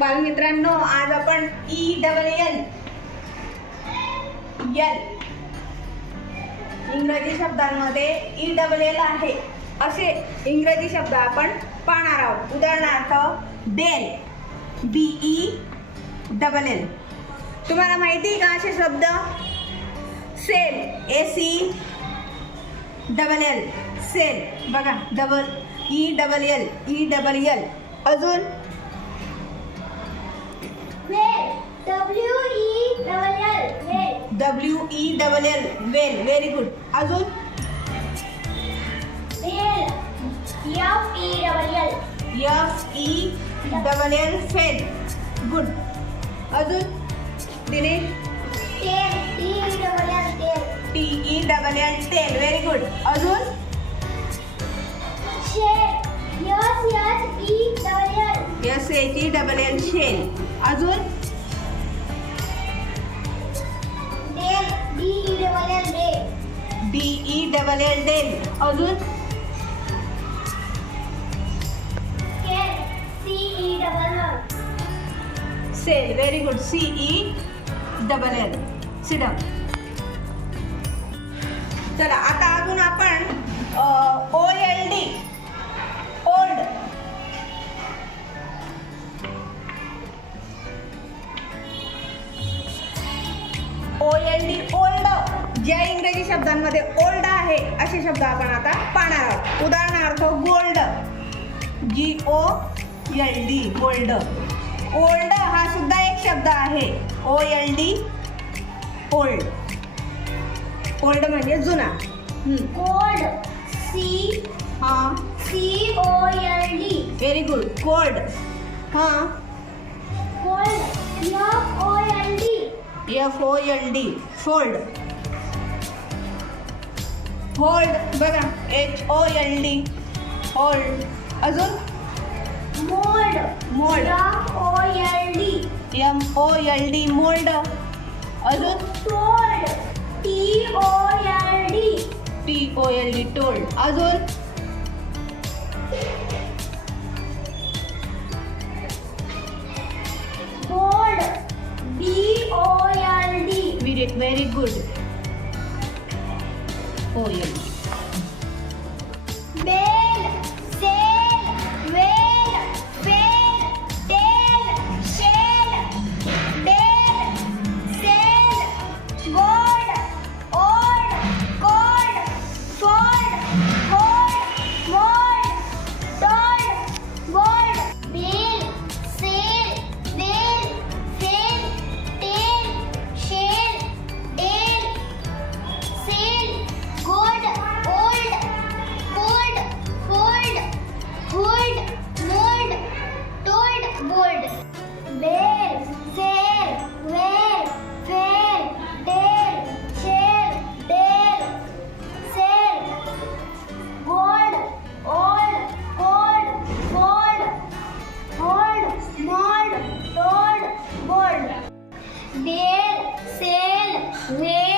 बालमित्रांनो आज आपण ई डबल एल एल इंग्रजी शब्दांमध्ये ई डबल एल आहे. असे इंग्रजी शब्द आपण पाहणार आहोत. उदाहरणार्थ dell B E double L तुम्हाला माहिती आहे का असे शब्द? Cell A C double L cell बघा double E double L E double L अजून W E double L well very good अजून? E. F E double L fell good अजून? Dinesh E. T E double L tell very good अजून E. S H E double L shell अजून? L dell अजून. Cell very good C E double L सिडम चला आता अजून आपण O L D old O L D old ज्या इंग्रजी शब्दांमध्ये ओल्ड आहे असे शब्द आपण आता पाहणार आहोत. उदाहरणार्थ gold G O L D gold old हा सुद्धा एक शब्द आहे. O L D old old म्हणजे जुना. Cold. C. हा. C O L D. Very good cold हा. Cold. F O L D. F O L D fold hold बघा H O L D hold अजून Mold. Mould F O L D. M O L D mould अजून Told. T O L D. T O L D told अजून. B O L D. Very very 行為より sail, whale,